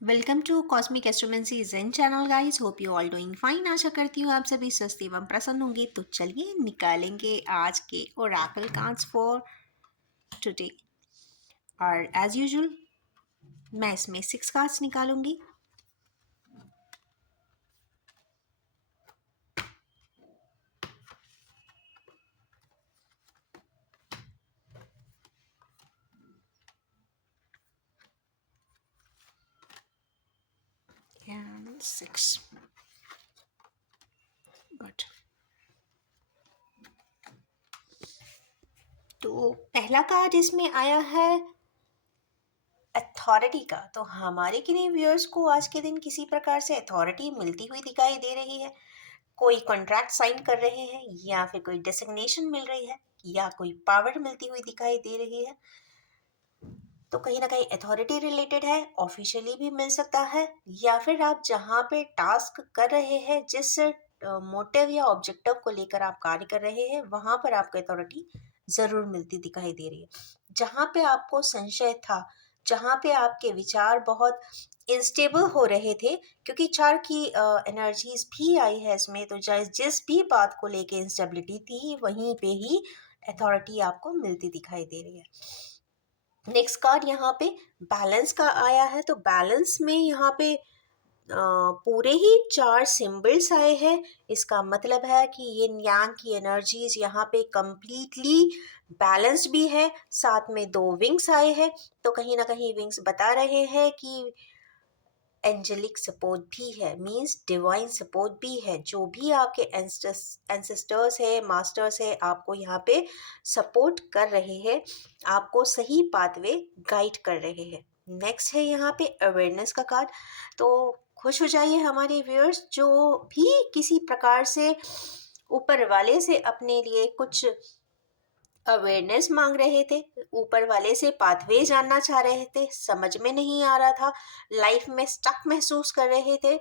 Welcome to Cosmic Astromancy Zen channel guys. Hope you all doing fine. आशा करती हूँ आप सभी स्वस्थ एवं प्रसन्न होंगे। तो चलिए निकालेंगे आज के ओरेकल कार्ड्स फॉर टुडे। और एज यूजुअल मैं इसमें 6 कार्ड्स निकालूंगी। And 6 good. तो पहला कार्ड इसमें आया है अथॉरिटी का। तो हमारे किन्हीं व्यूअर्स को आज के दिन किसी प्रकार से अथॉरिटी मिलती हुई दिखाई दे रही है। कोई कॉन्ट्रैक्ट साइन कर रहे हैं या फिर कोई डेसिग्नेशन मिल रही है या कोई पावर मिलती हुई दिखाई दे रही है। तो कहीं ना कहीं अथॉरिटी रिलेटेड है, ऑफिशियली भी मिल सकता है, या फिर आप जहाँ पे टास्क कर रहे हैं, जिस मोटिव या ऑब्जेक्टिव को लेकर आप कार्य कर रहे हैं, वहां पर आपको अथॉरिटी जरूर मिलती दिखाई दे रही है। जहाँ पे आपको संशय था, जहाँ पे आपके विचार बहुत इंस्टेबल हो रहे थे, क्योंकि चार की एनर्जीज भी आई है इसमें, तो जिस भी बात को लेके इंस्टेबिलिटी थी वहीं पे ही अथॉरिटी आपको मिलती दिखाई दे रही है। नेक्स्ट कार्ड यहाँ पे बैलेंस का आया है। तो बैलेंस में यहाँ पे पूरे ही 4 सिंबल्स आए हैं। इसका मतलब है कि ये यांग की एनर्जीज यहाँ पे कंप्लीटली बैलेंस्ड भी है। साथ में 2 विंग्स आए हैं। तो कहीं ना कहीं विंग्स बता रहे हैं कि एंजेलिक सपोर्ट भी है, मींस डिवाइन सपोर्ट भी है। जो भी आपके एंसेस्टर्स है, मास्टर्स है, आपको यहाँ पे सपोर्ट कर रहे हैं, आपको सही पाथवे गाइड कर रहे हैं। नेक्स्ट है यहाँ पे अवेयरनेस का कार्ड। तो खुश हो जाइए हमारे व्यूअर्स, जो भी किसी प्रकार से ऊपर वाले से अपने लिए कुछ अवेयरनेस मांग रहे थे, ऊपर वाले से पाथवे जानना चाह रहे थे, समझ में नहीं आ रहा था, लाइफ में स्टक महसूस कर रहे थे,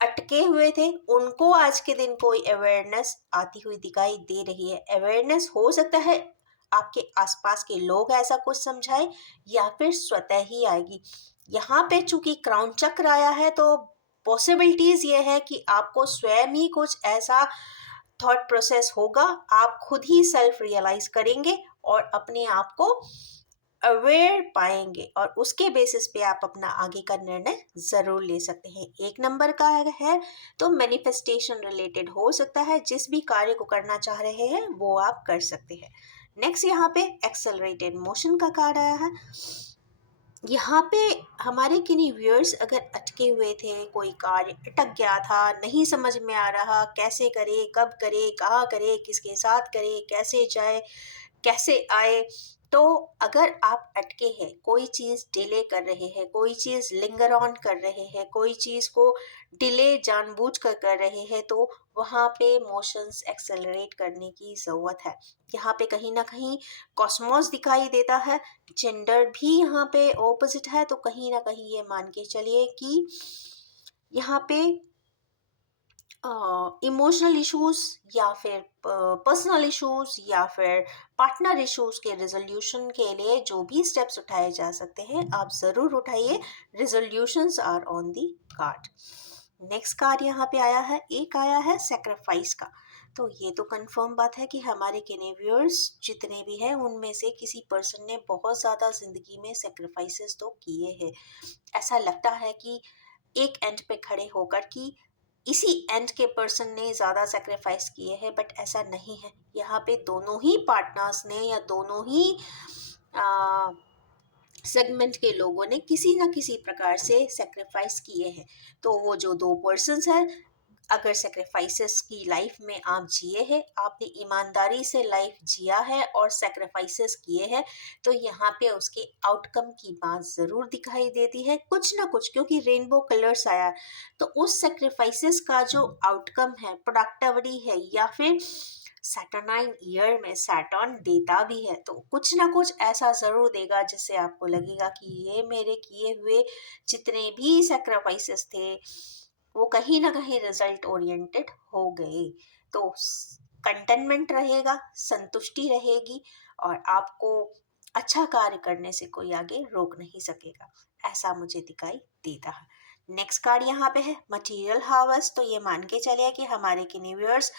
अटके हुए थे, उनको आज के दिन कोई अवेयरनेस आती हुई दिखाई दे रही है। अवेयरनेस हो सकता है आपके आसपास के लोग ऐसा कुछ समझाए, या फिर स्वतः ही आएगी। यहाँ पे चूंकि क्राउन चक्र आया है, तो पॉसिबिलिटीज ये है कि आपको स्वयं ही कुछ ऐसा थॉट प्रोसेस होगा, आप खुद ही सेल्फ रियलाइज करेंगे और अपने आप को अवेयर पाएंगे, और उसके बेसिस पे आप अपना आगे का निर्णय जरूर ले सकते हैं। 1 नंबर का है तो मैनिफेस्टेशन रिलेटेड हो सकता है, जिस भी कार्य को करना चाह रहे हैं वो आप कर सकते हैं। नेक्स्ट यहाँ पे एक्सेलरेटेड मोशन का कार्ड आया है। यहाँ पे हमारे किन्हीं व्यूअर्स अगर अटके हुए थे, कोई कार्य अटक गया था, नहीं समझ में आ रहा कैसे करे, कब करे, कहाँ करे, किसके साथ करे, कैसे जाए, कैसे आए, तो अगर आप अटके हैं, कोई चीज़ डिले कर रहे हैं, कोई चीज़ लिंगर ऑन कर रहे हैं, कोई चीज़ को डिले जानबूझ कर रहे हैं, तो वहाँ पे मोशंस एक्सेलरेट करने की ज़रूरत है। यहाँ पे कहीं ना कहीं कॉस्मोस दिखाई देता है, जेंडर भी यहाँ पे ऑपोजिट है, तो कहीं ना कहीं ये मान के चलिए कि यहाँ पे इमोशनल इश्यूज या फिर पर्सनल इश्यूज या फिर पार्टनर इश्यूज के रिजोल्यूशन के लिए जो भी स्टेप्स उठाए जा सकते हैं, आप ज़रूर उठाइए। Resolutions are on the card. Next card यहाँ पे आया है, एक आया है सेक्रीफाइस का। तो ये तो कंफर्म बात है कि हमारे व्यूअर्स जितने भी हैं, उनमें से किसी पर्सन ने बहुत ज़्यादा ज़िंदगी में सेक्रीफाइसेस तो किए हैं। ऐसा लगता है कि एक एंड पे खड़े होकर कि इसी एंड के पर्सन ने ज़्यादा सेक्रीफाइस किए हैं, बट ऐसा नहीं है। यहाँ पे दोनों ही पार्टनर्स ने या दोनों ही सेगमेंट के लोगों ने किसी ना किसी प्रकार से सेक्रीफाइस किए हैं। तो वो जो 2 पर्सन्स हैं, अगर सेक्रीफाइसेस की लाइफ में आप जिए हैं, आपने ईमानदारी से लाइफ जिया है और सेक्रीफाइसेस किए हैं, तो यहाँ पे उसके आउटकम की बात ज़रूर दिखाई देती है कुछ ना कुछ, क्योंकि रेनबो कलर्स आया। तो उस सेक्रीफाइसेस का जो आउटकम है, प्रोडक्टिविटी है, या फिर सैटरनाइन ईयर में सैटर्न देता भी है, तो कुछ ना कुछ ऐसा ज़रूर देगा जिससे आपको लगेगा कि ये मेरे किए हुए जितने भी सेक्रीफाइसेस थे, वो कहीं ना कहीं रिजल्ट ओरिएंटेड हो गए। तो कंटेनमेंट रहेगा, संतुष्टि रहेगी, और आपको अच्छा कार्य करने से कोई आगे रोक नहीं सकेगा। ऐसा मुझे दिखाई देता है। नेक्स्ट कार्ड यहाँ पे है मटेरियल हार्वेस्ट। तो ये मान के चलिए कि हमारे किन्हीं व्यूअर्स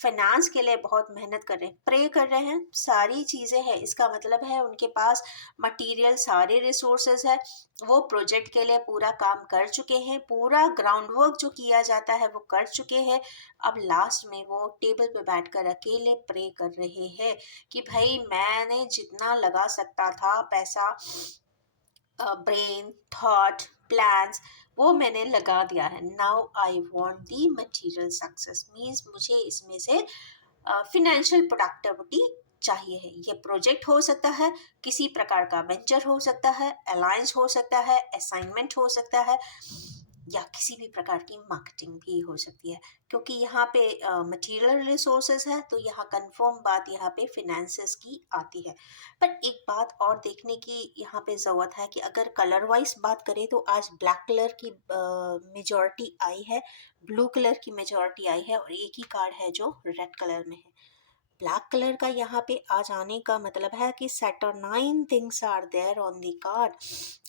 फाइनेंस के लिए बहुत मेहनत कर रहे हैं, प्रे कर रहे हैं, सारी चीज़ें हैं, इसका मतलब है उनके पास मटेरियल सारे रिसोर्सेज है, वो प्रोजेक्ट के लिए पूरा काम कर चुके हैं, पूरा ग्राउंड वर्क जो किया जाता है वो कर चुके हैं। अब लास्ट में वो टेबल पे बैठकर अकेले प्रे कर रहे हैं कि भाई मैंने जितना लगा सकता था पैसा, ब्रेन, थॉट, प्लान्स, वो मैंने लगा दिया है। Now I want the material success, means मुझे इसमें से फिनेंशियल प्रोडक्टिविटी चाहिए है। ये प्रोजेक्ट हो सकता है, किसी प्रकार का वेंचर हो सकता है, अलायंस हो सकता है, असाइनमेंट हो सकता है, या किसी भी प्रकार की मार्केटिंग भी हो सकती है। क्योंकि यहाँ पे मटेरियल रिसोर्सेज है तो यहाँ कंफर्म बात यहाँ पे फिनेंसेस की आती है। पर एक बात और देखने की यहाँ पे ज़रूरत है कि अगर कलर वाइज बात करें तो आज ब्लैक कलर की मेजॉरिटी आई है, ब्लू कलर की मेजॉरिटी आई है, और एक ही कार्ड है जो रेड कलर में है। ब्लैक कलर का यहाँ पे आ जाने का मतलब है कि saturnine things are there on the card.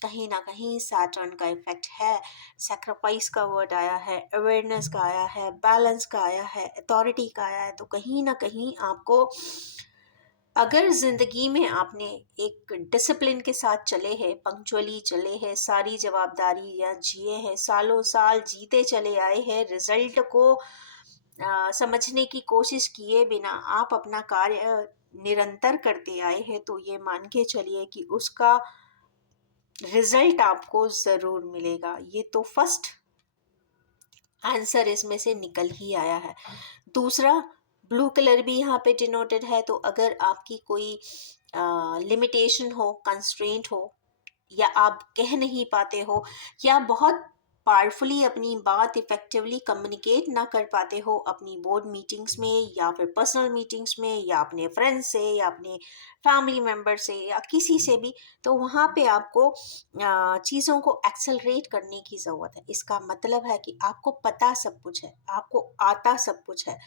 कहीं ना कहीं सैटर्न का इफेक्ट है। सैक्रिफाइस का वर्ड आया है, अवेयरनेस का आया है, बैलेंस का आया है, अथॉरिटी का आया है। तो कहीं ना कहीं आपको, अगर जिंदगी में आपने एक डिसिप्लिन के साथ चले हैं, पंक्चुअली चले हैं, सारी जवाबदारी या जिए हैं, सालों साल जीते चले आए हैं, रिजल्ट को समझने की कोशिश किए बिना आप अपना कार्य निरंतर करते आए हैं, तो ये मान के चलिए कि उसका रिजल्ट आपको ज़रूर मिलेगा। ये तो फर्स्ट आंसर इसमें से निकल ही आया है। दूसरा, ब्लू कलर भी यहाँ पे डिनोटेड है। तो अगर आपकी कोई लिमिटेशन हो, कंस्ट्रेंट हो, या आप कह नहीं पाते हो, या बहुत पावरफुली अपनी बात इफेक्टिवली कम्युनिकेट ना कर पाते हो अपनी बोर्ड मीटिंग्स में, या फिर पर्सनल मीटिंग्स में, या अपने फ्रेंड्स से, या अपने फैमिली मेम्बर से, या किसी से भी, तो वहाँ पे आपको चीज़ों को एक्सेलरेट करने की ज़रूरत है। इसका मतलब है कि आपको पता सब कुछ है, आपको आता सब कुछ है।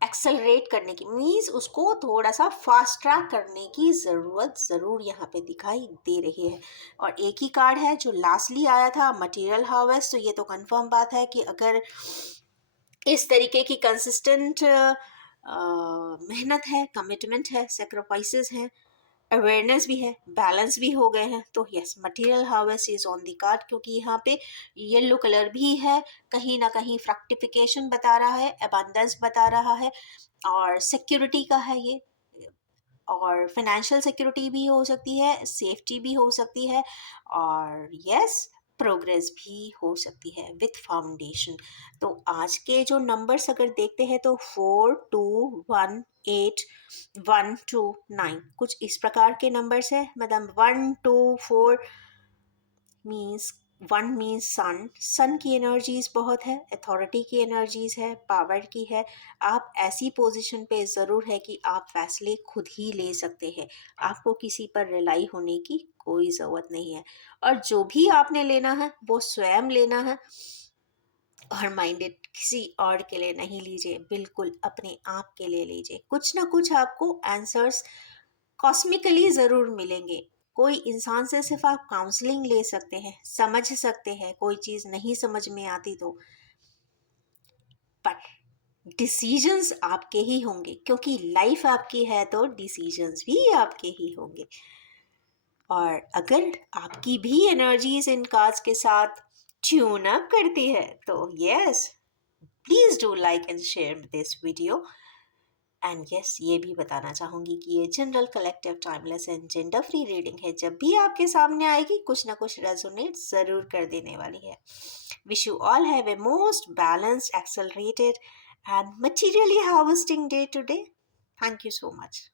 एक्सेलरेट करने की मीन्स उसको थोड़ा सा फास्ट ट्रैक करने की ज़रूरत ज़रूर यहाँ पे दिखाई दे रही है। और एक ही कार्ड है जो लास्टली आया था, मटेरियल हार्वेस्ट। तो ये तो कंफर्म बात है कि अगर इस तरीके की कंसिस्टेंट मेहनत है, कमिटमेंट है, सेक्रीफाइसेस हैं, अवेयरनेस भी है, बैलेंस भी हो गए हैं, तो yes, material harvest is on the card. क्योंकि यहाँ पे येलो कलर भी है, कहीं ना कहीं फ्रक्टिफिकेशन बता रहा है, अबंडेंस बता रहा है, और सिक्योरिटी का है ये, और फाइनेंशियल सिक्योरिटी भी हो सकती है, सेफ्टी भी हो सकती है, और यस, प्रोग्रेस भी हो सकती है विथ फाउंडेशन। तो आज के जो नंबर्स अगर देखते हैं तो 4, 2, 1, 8, 1, 2, 9 कुछ इस प्रकार के नंबर्स है। मतलब 1, 2, 4 मीन्स, 1 मीन्स सन, सन की एनर्जीज बहुत है, अथॉरिटी की एनर्जीज है, पावर की है। आप ऐसी पोजीशन पे ज़रूर है कि आप फैसले खुद ही ले सकते हैं, आपको किसी पर रिलाई होने की कोई ज़रूरत नहीं है। और जो भी आपने लेना है वो स्वयं लेना है, और माइंडेड किसी और के लिए नहीं लीजिए, बिल्कुल अपने आप के लिए लीजिए। कुछ ना कुछ आपको आंसर्स कॉस्मिकली ज़रूर मिलेंगे। कोई इंसान से सिर्फ आप काउंसलिंग ले सकते हैं, समझ सकते हैं, कोई चीज़ नहीं समझ में आती तो, पर डिसीजंस आपके ही होंगे, क्योंकि लाइफ आपकी है तो डिसीजंस भी आपके ही होंगे। और अगर आपकी भी एनर्जीज इन कार्ड्स के साथ ट्यून अप करती है तो yes, please do like and share this video. And yes, ये भी बताना चाहूँगी कि ये general collective timeless and gender free reading है, जब भी आपके सामने आएगी कुछ ना कुछ रेजोनेट ज़रूर कर देने वाली है। Wish you all have a most balanced, accelerated and materially harvesting day today. Thank you so much.